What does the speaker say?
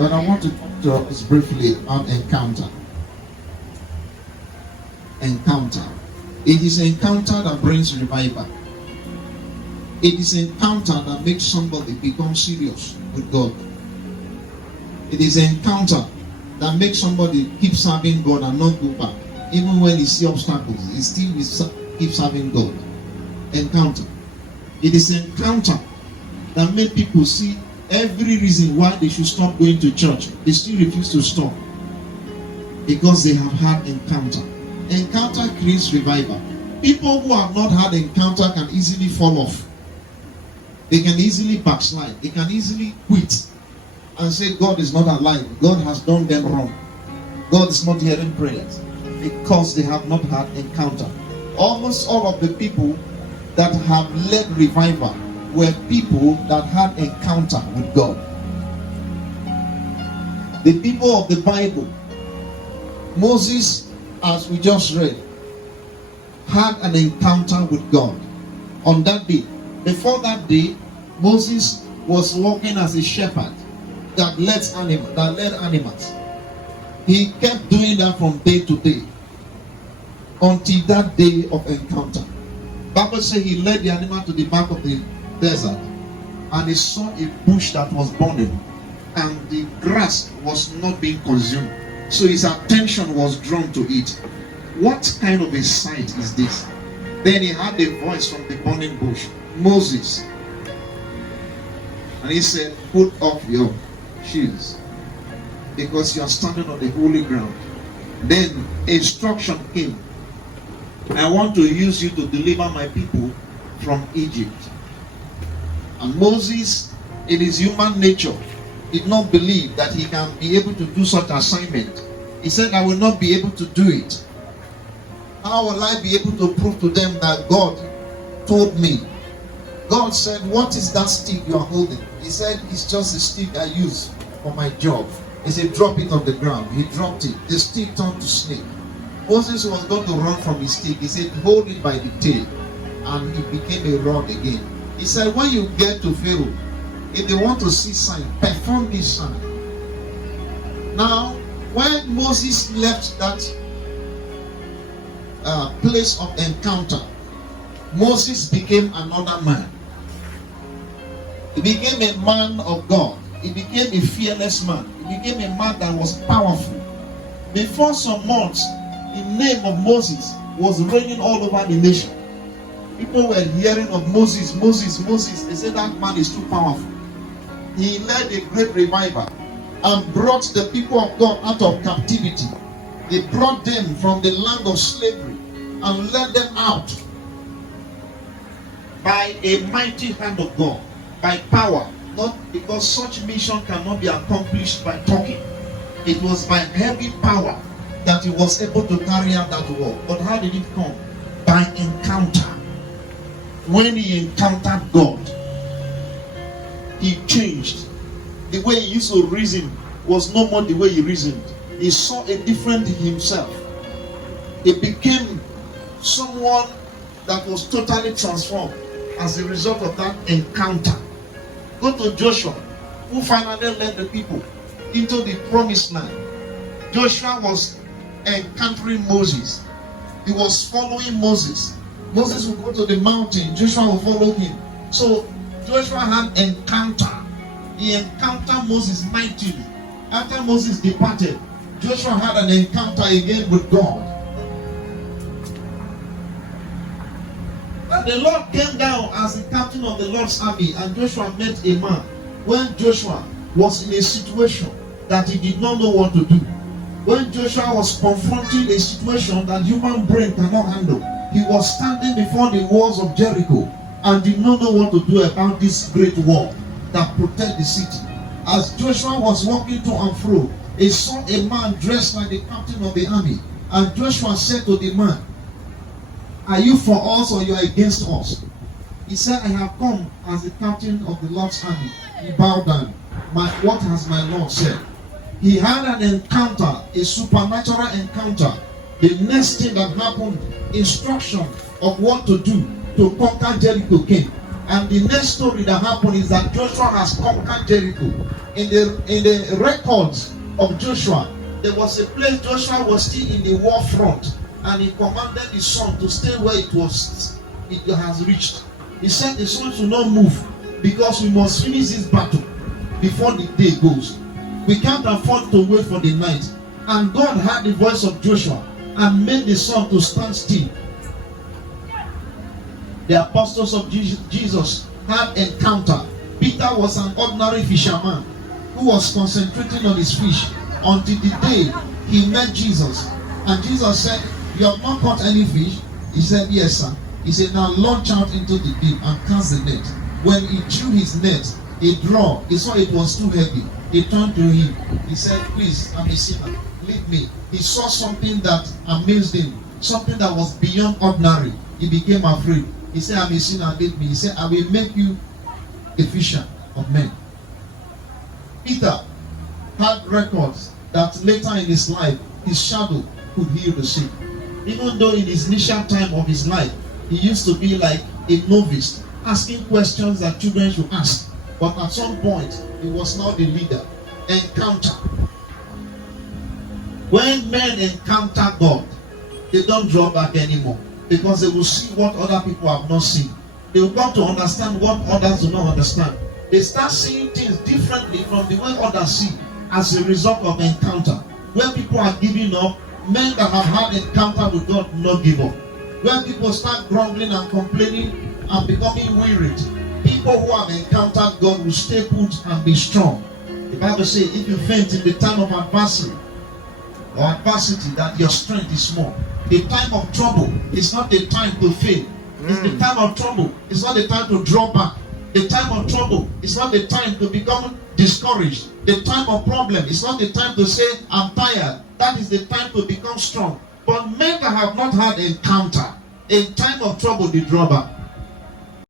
But I want to talk to us briefly about encounter. Encounter. It is encounter that brings revival. It is encounter that makes somebody become serious with God. It is encounter that makes somebody keep serving God and not go back. Even when he see obstacles, he still will keep serving God. Encounter. It is encounter that make people see every reason why they should stop going to church. They still refuse to stop because they have had encounter. Encounter creates revival. People who have not had encounter can easily fall off. They can easily backslide. They can easily quit and say God is not alive. God has done them wrong. God is not hearing prayers because they have not had encounter. Almost all of the people that have led revival were people that had encounter with God. The people of the Bible, Moses, as we just read, had an encounter with God on that day. Before that day, Moses was working as a shepherd that led animals. He kept doing that from day to day until that day of encounter. Bible says he led the animal to the back of the desert and he saw a bush that was burning and the grass was not being consumed. So his attention was drawn to it. What kind of a sight is this? Then he heard a voice from the burning bush, Moses. And he said, put off your shoes because you are standing on the holy ground. Then instruction came. I want to use you to deliver my people from Egypt. And Moses, in his human nature, did not believe that he can be able to do such assignment. He said, I will not be able to do it. How will I be able to prove to them that God told me? God said, what is that stick you are holding? He said, it's just a stick I use for my job. He said, drop it on the ground. He dropped it. The stick turned to snake. Moses was going to run from his stick. He said, hold it by the tail. And it became a rod again. He said, when you get to Pharaoh, if they want to see sign, perform this sign. Now, when Moses left that place of encounter, Moses became another man. He became a man of God. He became a fearless man. He became a man that was powerful. Before some months, the name of Moses was reigning all over the nation. People were hearing of Moses, Moses, Moses. They said that man is too powerful. He led a great revival and brought the people of God out of captivity. He brought them from the land of slavery and led them out by a mighty hand of God, by power. Not because such mission cannot be accomplished by talking. It was by heavy power that he was able to carry out that work. But how did it come? By encounter. When he encountered God, he changed. The way he used to reason was no more the way he reasoned. He saw a different himself. He became someone that was totally transformed as a result of that encounter. Go to Joshua, who finally led the people into the promised land. Joshua was encountering Moses. He was following Moses. Moses would go to the mountain, Joshua would follow him. So Joshua had encounter. He encountered Moses mightily. After Moses departed, Joshua had an encounter again with God. And the Lord came down as the captain of the Lord's army, and Joshua met a man when Joshua was in a situation that he did not know what to do. When Joshua was confronting a situation that human brain cannot handle, he was standing before the walls of Jericho and did not know what to do about this great wall that protect the city. As Joshua was walking to and fro, he saw a man dressed like the captain of the army. And Joshua said to the man, are you for us or you are against us? He said, I have come as the captain of the Lord's army. He bowed down. What has my Lord said? He had an encounter, a supernatural encounter. The next thing that happened, instruction of what to do to conquer Jericho came. And the next story that happened is that Joshua has conquered Jericho in the records of Joshua, there was a place Joshua was still in the war front, and he commanded his son to stay where it has reached. He said the son should not move because we must finish this battle before the day goes. We can't afford to wait for the night. And God heard the voice of Joshua and made the sun to stand still. The apostles of Jesus had encounter. Peter was an ordinary fisherman who was concentrating on his fish until the day he met Jesus. And Jesus said, "You have not caught any fish?" He said, "Yes, sir." He said, "Now launch out into the deep and cast the net." When he drew his net, he saw it was too heavy. He turned to him. He said, "Please, I'm a sinner. Leave me." He saw something that amazed him, something that was beyond ordinary. He became afraid. He said, "I'm a sinner, leave me." He said, "I will make you a fisher of men." Peter had records that later in his life, his shadow could heal the sick. Even though in his initial time of his life, he used to be like a novice, asking questions that children should ask. But at some point, he was now the leader. Encounter. When men encounter God, they don't draw back anymore, because they will see what other people have not seen. They will come to understand what others do not understand. They start seeing things differently from the way others see as a result of encounter. When people are giving up, men that have had encounter with God do not give up. When people start grumbling and complaining and becoming wearied, people who have encountered God will stay put and be strong. The Bible says, if you faint in the time of adversity, that your strength is small. The time of trouble is not the time to fail. It's the time of trouble. It's not the time to draw back. The time of trouble is not the time to become discouraged. The time of problem is not the time to say, "I'm tired." That is the time to become strong. But men that have not had encounter, in time of trouble, they draw back.